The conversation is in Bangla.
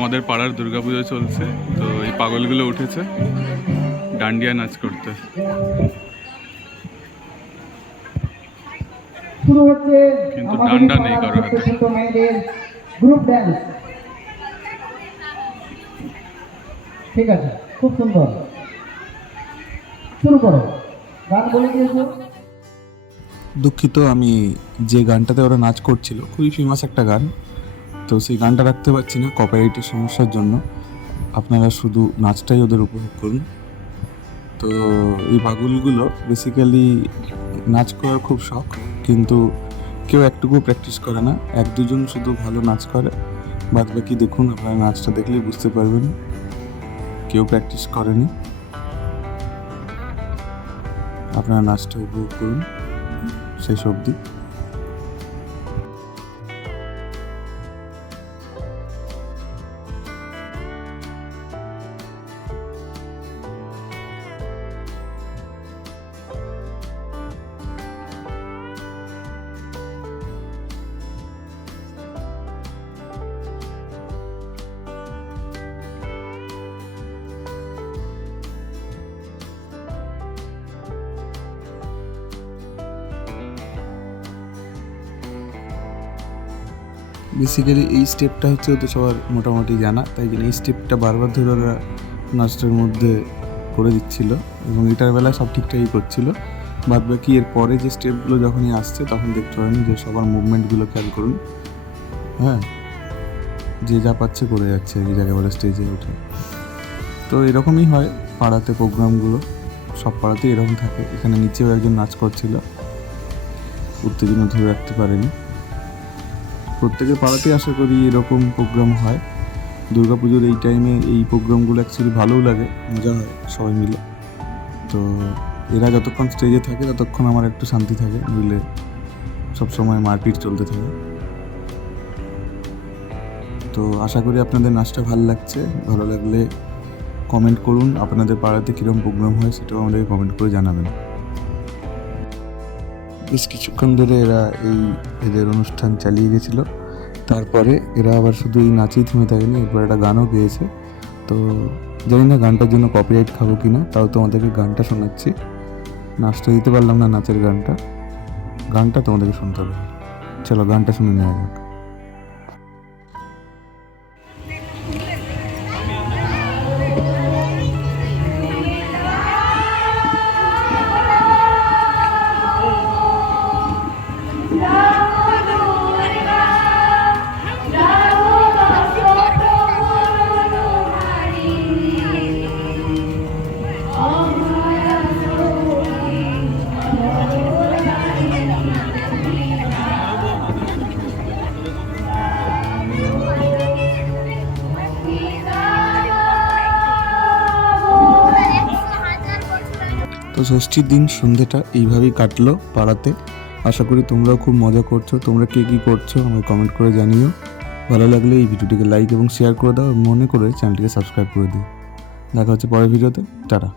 আমাদের পাড়ার দুর্গাপুজো চলছে তো এই পাগলগুলো উঠেছে ডান্ডিয়া নাচ করতে। শুরু হচ্ছে কিন্তু ডান্ডা নেই কারোর হাতে। গ্রুপ ড্যান্স ঠিক আছে খুব সুন্দর। শুরু করো। গান বলে দিয়েছ। দুঃখিত আমি যে গানটাতে ওরা নাচ করছিল খুবই ফেমাস একটা গান। তো সেই গানটা রাখতে পারছি না কপিরাইটের সমস্যার জন্য। আপনারা শুধু নাচটাই ওদের উপভোগ করুন। তো এই পাগলগুলো বেসিক্যালি নাচ করার খুব শখ, কিন্তু কেউ একটুকু প্র্যাকটিস করে না। এক দুজন শুধু ভালো নাচ করে বাদ বাকি দেখুন, আপনারা নাচটা দেখলেই বুঝতে পারবেন। কেউ প্র্যাকটিস করেনি। আপনারা নাচটা উপভোগ করুন, শেষ অবধি। বেসিক্যালি এই স্টেপটা হচ্ছে ওদের সবার মোটামুটি জানা। তাই জন্য এই স্টেপটা বারবার ধরে ওরা নাচটার মধ্যে করে দিচ্ছিল এবং এটার বেলায় সব ঠিকঠাকই করছিল। বাদ বাকি এর পরে যে স্টেপগুলো যখনই আসছে, তখন দেখতে পারেন যে সবার মুভমেন্টগুলো খেয়াল করুন। হ্যাঁ? যে যা পাচ্ছে করে যাচ্ছে এই জায়গায় বলে স্টেজে উঠে তো এরকমই হয় পাড়াতে প্রোগ্রামগুলো। সব পাড়াতেই এরকম থাকে। এখানে নিচেও একজন নাচ করছিল। উত্তেজনা ধরে রাখতে পারেনি। প্রত্যেকের পাড়াতেই আশা করি এরকম প্রোগ্রাম হয়। দুর্গাপুজোর এই টাইমে এই প্রোগ্রামগুলো অ্যাকচুয়ালি ভালোও লাগে, মজা হয় সবাই মিলে। তো এরা যতক্ষণ স্টেজে থাকে, ততক্ষণ আমার একটু শান্তি থাকে, নইলে সবসময় মারপিট চলতে থাকে। তো আশা করি আপনাদের নাচটা ভালো লাগছে, ভালো লাগলে কমেন্ট করুন, আপনাদের পাড়াতে কীরকম প্রোগ্রাম হয় সেটাও আমাদেরকে কমেন্ট করে জানাবেন। বেশ কিছুক্ষণ ধরে এরা এই এদের অনুষ্ঠান চালিয়ে গেছিল। তারপরে এরা আবার শুধু এই নাচেই থেমে থাকেনি, এরপর একটা গানও গেয়েছে। তো জানি না গানটার জন্য কপিরাইট খাব কি না তাও তোমাদেরকে গানটা শোনাচ্ছি। নাচটা দিতে পারলাম না নাচের গানটা। গানটা তোমাদেরকে শুনতে হবে। চলো গানটা শুনে নেওয়া যাক। তো ষষ্ঠীর দিন সন্ধেটা এইভাবেই কাটলো পাড়াতে। আশা করি তোমরাও খুব মজা করছ। তোমরা কে কী করছ আমাকে কমেন্ট করে জানিও। ভালো লাগলে এই ভিডিওটিকে লাইক এবং শেয়ার করে দাও। মনে করে চ্যানেলটিকে সাবস্ক্রাইব করে দিও। দেখা হচ্ছে পরের ভিডিওতে। টাটা।